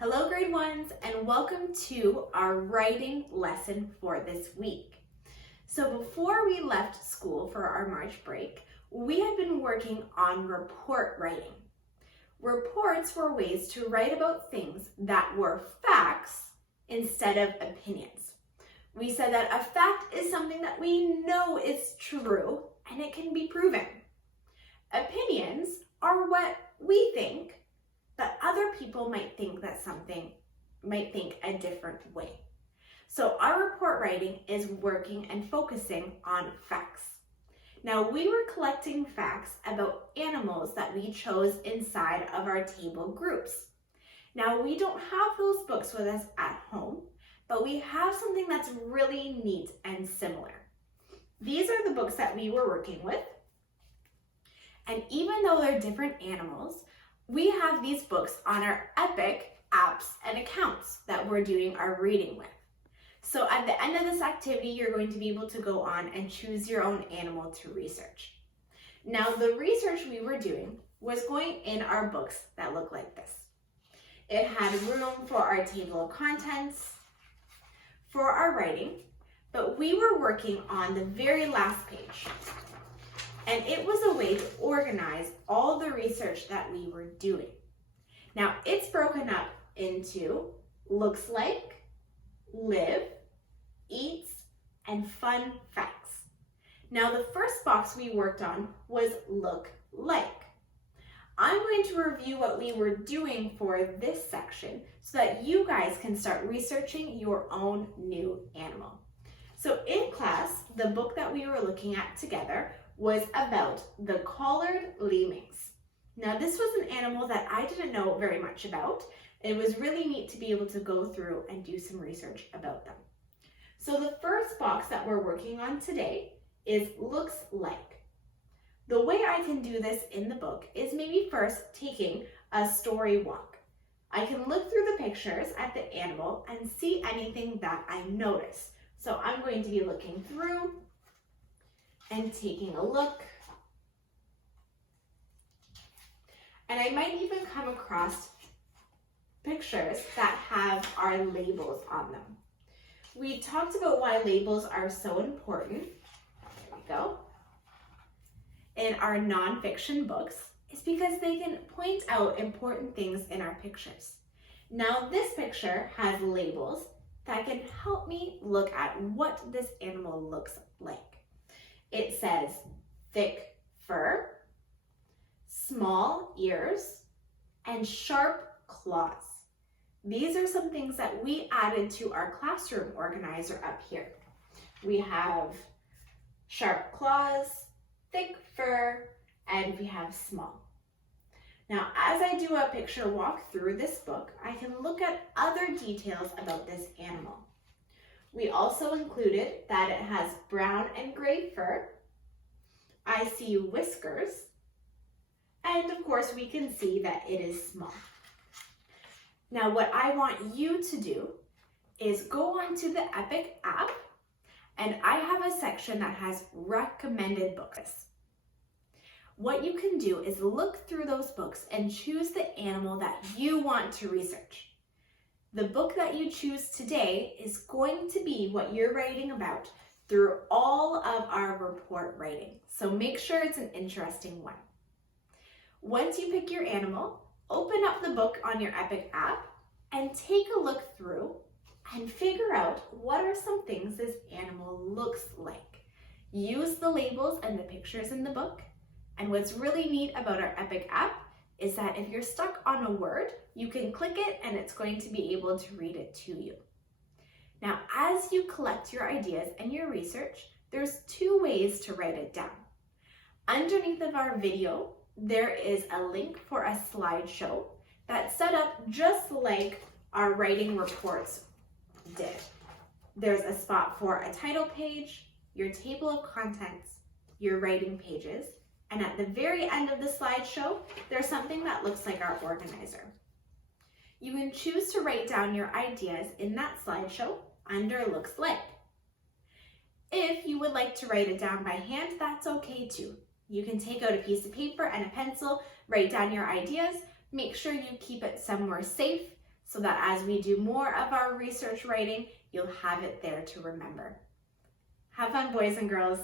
Hello grade ones, and welcome to our writing lesson for this week. So before we left school for our March break, we had been working on report writing. Reports were ways to write about things that were facts instead of opinions. We said that a fact is something that we know is true and it can be proven. Opinions are what we think, but other people might think a different way. So our report writing is working and focusing on facts. Now we were collecting facts about animals that we chose inside of our table groups. Now we don't have those books with us at home, but we have something that's really neat and similar. These are the books that we were working with. And even though they're different animals, we have these books on our Epic apps and accounts that we're doing our reading with. So at the end of this activity, you're going to be able to go on and choose your own animal to research. Now, the research we were doing was going in our books that look like this. It had room for our table of contents, for our writing, but we were working on the very last page. And it was a way to organize all the research that we were doing. Now, it's broken up into looks like, live, eats, and fun facts. Now, the first box we worked on was look like. I'm going to review what we were doing for this section so that you guys can start researching your own new animal. So in class, the book that we were looking at together was about the collared lemmings. Now this was an animal that I didn't know very much about. It was really neat to be able to go through and do some research about them. So the first box that we're working on today is looks like. The way I can do this in the book is maybe first taking a story walk. I can look through the pictures at the animal and see anything that I notice. So I'm going to be looking through and taking a look. And I might even come across pictures that have our labels on them. We talked about why labels are so important. There we go. In our nonfiction books, is because they can point out important things in our pictures. Now this picture has labels that can help me look at what this animal looks like. It says thick fur, small ears, and sharp claws. These are some things that we added to our classroom organizer up here. We have sharp claws, thick fur, and we have small. Now, as I do a picture walk through this book, I can look at other details about this animal. We also included that it has brown and gray fur. I see whiskers. And of course, we can see that it is small. Now, what I want you to do is go onto the Epic app, and I have a section that has recommended books. What you can do is look through those books and choose the animal that you want to research. The book that you choose today is going to be what you're writing about through all of our report writing. So make sure it's an interesting one. Once you pick your animal, open up the book on your Epic app and take a look through and figure out what are some things this animal looks like. Use the labels and the pictures in the book. And what's really neat about our Epic app is that if you're stuck on a word, you can click it and it's going to be able to read it to you. Now, as you collect your ideas and your research, there's two ways to write it down. Underneath of our video, there is a link for a slideshow that's set up just like our writing reports did. There's a spot for a title page, your table of contents, your writing pages, and at the very end of the slideshow, there's something that looks like our organizer. You can choose to write down your ideas in that slideshow under looks like. If you would like to write it down by hand, that's okay too. You can take out a piece of paper and a pencil, write down your ideas, make sure you keep it somewhere safe so that as we do more of our research writing, you'll have it there to remember. Have fun, boys and girls.